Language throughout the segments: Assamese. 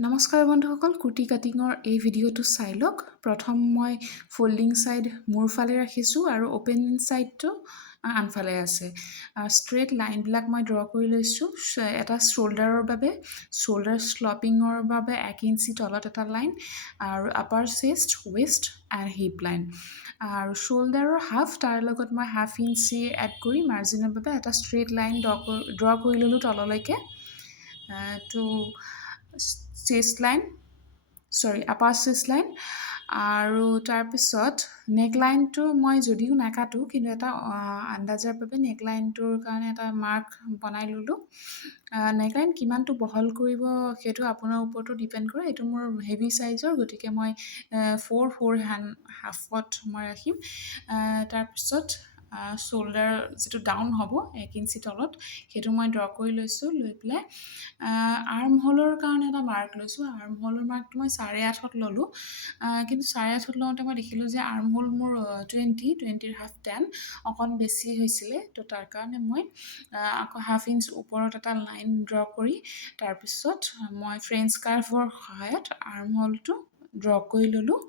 নমস্কাৰ বন্ধুসকল, কুৰ্তি কাটিঙৰ এই ভিডিঅ'টো চাই লওক। প্ৰথম মই ফল্ডিং ছাইড মোৰ ফালে ৰাখিছোঁ আৰু অ'পেন ছাইডটো আনফালে আছে। ষ্ট্ৰেইট লাইনবিলাক মই ড্ৰ কৰি লৈছোঁ। এটা শ্ব'ল্ডাৰৰ বাবে, শ্ব'ল্ডাৰ শ্লপিঙৰ বাবে 1 ইঞ্চি তলত এটা লাইন আৰু আপাৰ চেষ্ট, ৱেষ্ট এণ্ড হিপ লাইন আৰু শ্ব'ল্ডাৰৰ হাফ, তাৰ লগত মই 1/2 ইঞ্চি এড কৰি মাৰ্জিনৰ বাবে এটা ষ্ট্ৰেইট লাইন ড্ৰ কৰি ল'লোঁ তললৈকে। তো আপাৰ চেষ্ট লাইন আৰু তাৰপিছত নেকলাইনটো মই যদিও নাকাটো, কিন্তু এটা আন্দাজৰ বাবে নেকলাইনটোৰ কাৰণে এটা মাৰ্ক বনাই ল'লোঁ। নেকলাইন কিমানটো বহল কৰিব সেইটো আপোনাৰ ওপৰতো ডিপেণ্ড কৰে। এইটো মোৰ হেভি ছাইজৰ, গতিকে মই 4.5 মই ৰাখিম। তাৰপিছত শ্ব'ল্ডাৰ যিটো ডাউন হ'ব 1 ইঞ্চি তলত, সেইটো মই ড্ৰ কৰি লৈছোঁ। লৈ পেলাই আৰ্ম হ'লৰ কাৰণে এটা মাৰ্ক লৈছোঁ। আৰ্ম হ'লৰ মাৰ্কটো মই 8.5 ল'লোঁ, কিন্তু 8.5 লওঁতে মই দেখিলোঁ যে আৰ্ম হ'ল মোৰ 20ৰ হাফ 10 অকণ বেছি হৈছিলে। তো তাৰ কাৰণে মই আকৌ 1/2 ইঞ্চ ওপৰত এটা লাইন ড্ৰ কৰি তাৰপিছত মই ফ্ৰেঞ্চ কাৰ্ভৰ সহায়ত আৰ্ম হ'লটো ড্ৰ কৰি ল'লোঁ।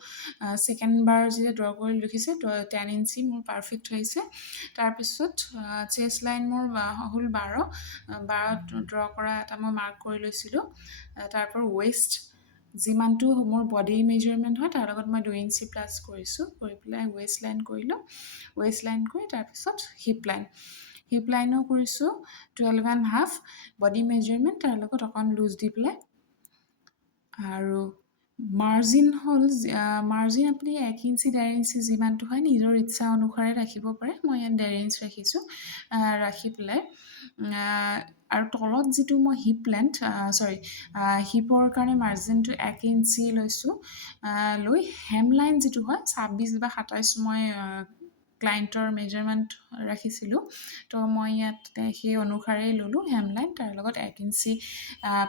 ছেকেণ্ড বাৰ যেতিয়া ড্ৰ কৰি দেখিছে 10 ইঞ্চি মোৰ পাৰফেক্ট হৈছে। তাৰপিছত চেষ্ট লাইন মোৰ হ'ল 12 ড্ৰ কৰা এটা মই মাৰ্ক কৰি লৈছিলোঁ। তাৰপৰা ৱেষ্ট যিমানটো মোৰ বডি মেজাৰমেণ্ট হয় তাৰ লগত মই 2 ইঞ্চি প্লাছ কৰিছোঁ, কৰি পেলাই ৱেষ্ট লাইন কৰিলোঁ। ৱেষ্ট লাইন কৰি তাৰপিছত হিপ লাইনো কৰিছোঁ 12.5 বডি মেজাৰমেণ্ট, তাৰ লগত অকণ লুজ দি পেলাই। আৰু মাৰ্জিন হ'ল মাৰ্জিন আপুনি 1 ইঞ্চি 1.5 ইঞ্চি যিমানটো হয় নিজৰ ইচ্ছা অনুসাৰে ৰাখিব পাৰে। মই ইয়াত 1.5 ইঞ্চ ৰাখিছোঁ। ৰাখি পেলাই আৰু তলত যিটো মই হিপৰ কাৰণে মাৰ্জিনটো 1 ইঞ্চি লৈছোঁ। লৈ হেম লাইন যিটো হয় 26 বা 27 মই ক্লাইণ্টৰ মেজাৰমেণ্ট ৰাখিছিলোঁ। তো মই ইয়াত সেই অনুসাৰেই ল'লোঁ হেম লাইন, তাৰ লগত 1 ইঞ্চি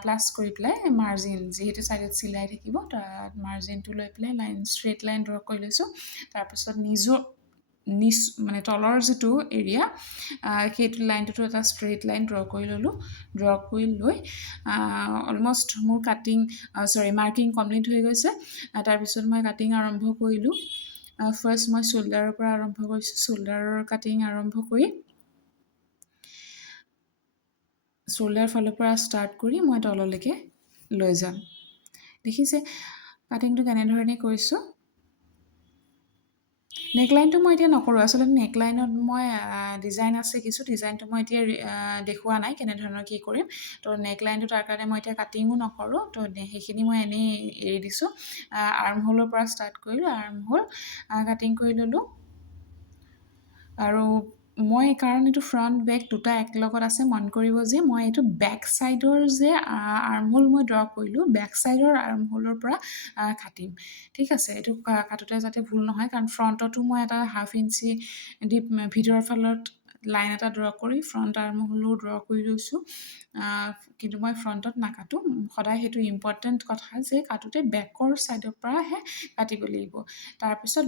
প্লাছ কৰি পেলাই মাৰ্জিন যিহেতু ছাইডত চিলাই থাকিব তাত মাৰ্জিনটো লৈ পেলাই ষ্ট্ৰেইট লাইন ড্ৰ কৰি লৈছোঁ। তাৰপিছত মানে তলৰ যিটো এৰিয়া সেইটো লাইনটোতো এটা ষ্ট্ৰেইট লাইন ড্ৰ কৰি ল'লোঁ। ড্ৰ কৰি লৈ অলম'ষ্ট মোৰ মাৰ্কিং কমপ্লিট হৈ গৈছে। তাৰপিছত মই কাটিং আৰম্ভ কৰিলোঁ। ফাৰ্ষ্ট মই শ্ব'ল্ডাৰৰ পৰা আৰম্ভ কৰিছোঁ। শ্ব'ল্ডাৰৰ কাটিং আৰম্ভ কৰি শ্ব'ল্ডাৰ ফালৰ পৰা ষ্টাৰ্ট কৰি মই তললৈকে লৈ যাম। দেখিছে কাটিংটো কেনেধৰণে কৰিছোঁ। নেকলাইনটো মই এতিয়া নকৰোঁ। আচলতে নেকলাইনত মই ডিজাইন আছে কিছু, ডিজাইনটো মই এতিয়া দেখুওৱা নাই কেনেধৰণৰ কি কৰিম। তো নেকলাইনটো তাৰ কাৰণে মই এতিয়া কাটিঙো নকৰোঁ। তো সেইখিনি মই এনেই এৰি দিছোঁ। আৰ্ম হ'লৰ পৰা ষ্টাৰ্ট কৰিলোঁ। আৰ্ম হ'ল কাটিং কৰি ল'লোঁ। আৰু মই কাৰণ এইটো ফ্ৰণ্ট বেক দুটা একেলগত আছে, মন কৰিব যে মই এইটো বেক ছাইডৰ যে আৰ্ম হ'ল মই ড্ৰ কৰিলোঁ, বেক ছাইডৰ আৰ্ম হ'লৰ পৰা কাটিম। ঠিক আছে, এইটো কাটোতে যাতে ভুল নহয়, কাৰণ ফ্ৰণ্টতো মই এটা 1/2 ইঞ্চি দি ভিতৰৰ ফালত লাইন এটা ড্ৰ কৰি ফ্ৰণ্ট আৰ্ম হ'লো ড্ৰ কৰি লৈছোঁ। কিন্তু মই ফ্ৰণ্টত নাকাটো। সদায় সেইটো ইম্পৰ্টেণ্ট কথা যে কাটোতে বেকৰ ছাইডৰ পৰাহে কাটিব লাগিব। তাৰপিছত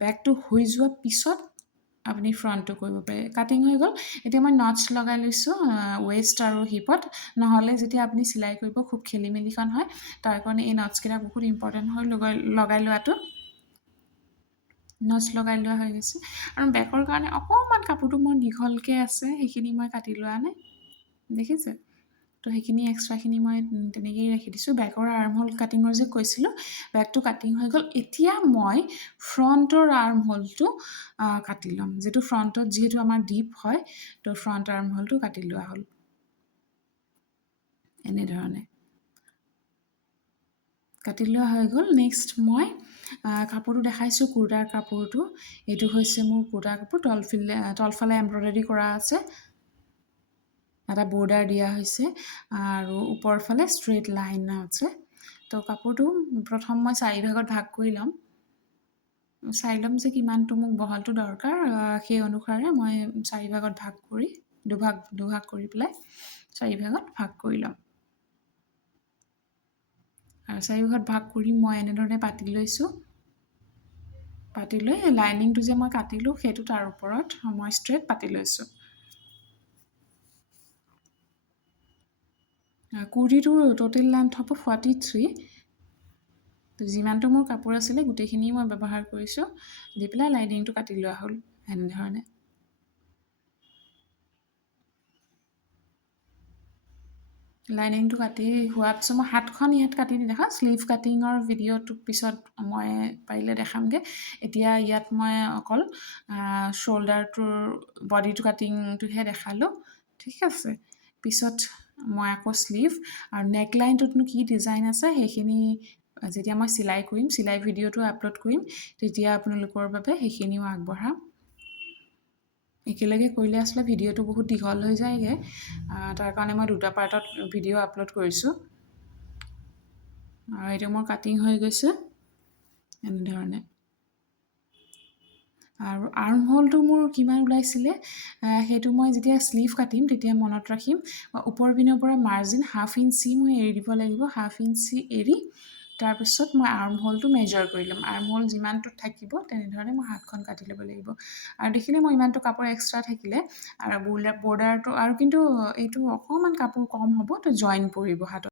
বেকটো হৈ যোৱাৰ পিছত আপুনি ফ্ৰণ্টটো কৰিব পাৰে। কাটিং হৈ গ'ল। এতিয়া মই নটছ লগাই লৈছোঁ ৱেষ্ট আৰু হিপত, নহ'লে যেতিয়া আপুনি চিলাই কৰিব খুব খেলি মেলিখন হয়। তাৰ কাৰণে এই নটছকেইটা বহুত ইম্পৰ্টেণ্ট হয় লগাই লোৱাটো। নটছ লগাই লোৱা হৈ গৈছে। আৰু বেকৰ কাৰণে অকণমান কাপোৰটো মোৰ দীঘলকৈ আছে, সেইখিনি মই কাটি লোৱা নাই, দেখিছে। তো সেইখিনি এক্সট্ৰাখিনি মই তেনেকৈয়ে ৰাখি দিছোঁ। বেকৰ আৰ্ম হ'ল কাটিঙৰ যে কৈছিলোঁ, বেকটো কাটিং হৈ গ'ল। এতিয়া মই ফ্ৰণ্টৰ আৰ্ম হ'লটো কাটি ল'ম। যিহেতু আমাৰ ডিপ হয়, তো ফ্ৰণ্ট আৰ্ম হ'লটো কাটি লোৱা হ'ল এনেধৰণে। কাটি লোৱা হৈ গ'ল। নেক্সট মই কাপোৰটো দেখাইছোঁ, কুৰ্তাৰ কাপোৰটো। এইটো হৈছে মোৰ কুৰ্তাৰ কাপোৰ। তলফালে এম্ব্ৰইডাৰী কৰা আছে, এটা বৰ্ডাৰ দিয়া হৈছে আৰু ওপৰৰ ফালে ষ্ট্ৰেইট লাইন আছে। তো কাপোৰটো প্ৰথম মই 4 ভাগত ভাগ কৰি ল'ম। চাই ল'ম যে কিমানটো মোক বহলটো দৰকাৰ, সেই অনুসাৰে মই 4 ভাগত ভাগ কৰি দুভাগ কৰি পেলাই 4 ভাগত ভাগ কৰি ল'ম। আৰু 4 ভাগত ভাগ কৰি মই এনেধৰণে পাতি লৈছোঁ। পাতি লৈ লাইনিংটো যে মই কাটিলোঁ সেইটো তাৰ ওপৰত মই ষ্ট্ৰেইট পাতি লৈছোঁ। কুৰ্তিটোৰ টোটেল লেন্থ হ'ব 43। তো যিমানটো মোৰ কাপোৰ আছিলে গোটেইখিনি মই ব্যৱহাৰ কৰিছোঁ, দি পেলাই লাইনিংটো কাটি লোৱা হ'ল এনেধৰণে। লাইনিংটো কাটি হোৱাৰ পিছত মই হাতখন ইয়াত কাটি নেদেখা, স্লিভ কাটিঙৰ ভিডিঅ'টো পিছত মই পাৰিলে দেখামগৈ। এতিয়া ইয়াত মই অকল শ্ব'ল্ডাৰটোৰ বডিটো কাটিংটোহে দেখালোঁ, ঠিক আছে। পিছত মই আকৌ স্লিভ আৰু নেকলাইনটোতনো কি ডিজাইন আছে সেইখিনি যেতিয়া মই চিলাই কৰিম, চিলাই ভিডিঅ'টো আপলোড কৰিম, তেতিয়া আপোনালোকৰ বাবে সেইখিনিও আগবঢ়াম। একেলগে কৰিলে আচলতে ভিডিঅ'টো বহুত দীঘল হৈ যায়গৈ, তাৰ কাৰণে মই দুটা পাৰ্টত ভিডিঅ' আপলোড কৰিছোঁ। আৰু এইটো মোৰ কাটিং হৈ গৈছে এনেধৰণে। আৰু আৰ্ম হ'লটো মোৰ কিমান ওলাইছিলে সেইটো মই যেতিয়া স্লিভ কাটিম তেতিয়া মনত ৰাখিম। ওপৰ পিনৰ পৰা মাৰ্জিন 1/2 ইঞ্চি মই এৰি দিব লাগিব, 1/2 ইঞ্চি এৰি তাৰপিছত মই আৰ্ম হ'লটো মেজাৰ কৰি ল'ম। আৰ্ম হ'ল যিমানটো থাকিব তেনেধৰণে মই হাতখন কাটি ল'ব লাগিব। আৰু দেখিলে মই ইমানটো কাপোৰ এক্সট্ৰা থাকিলে আৰু বৰ্ডাৰটো আৰু কিন্তু এইটো অকণমান কাপোৰ কম হ'ব, তো জইন পৰিব হাতত।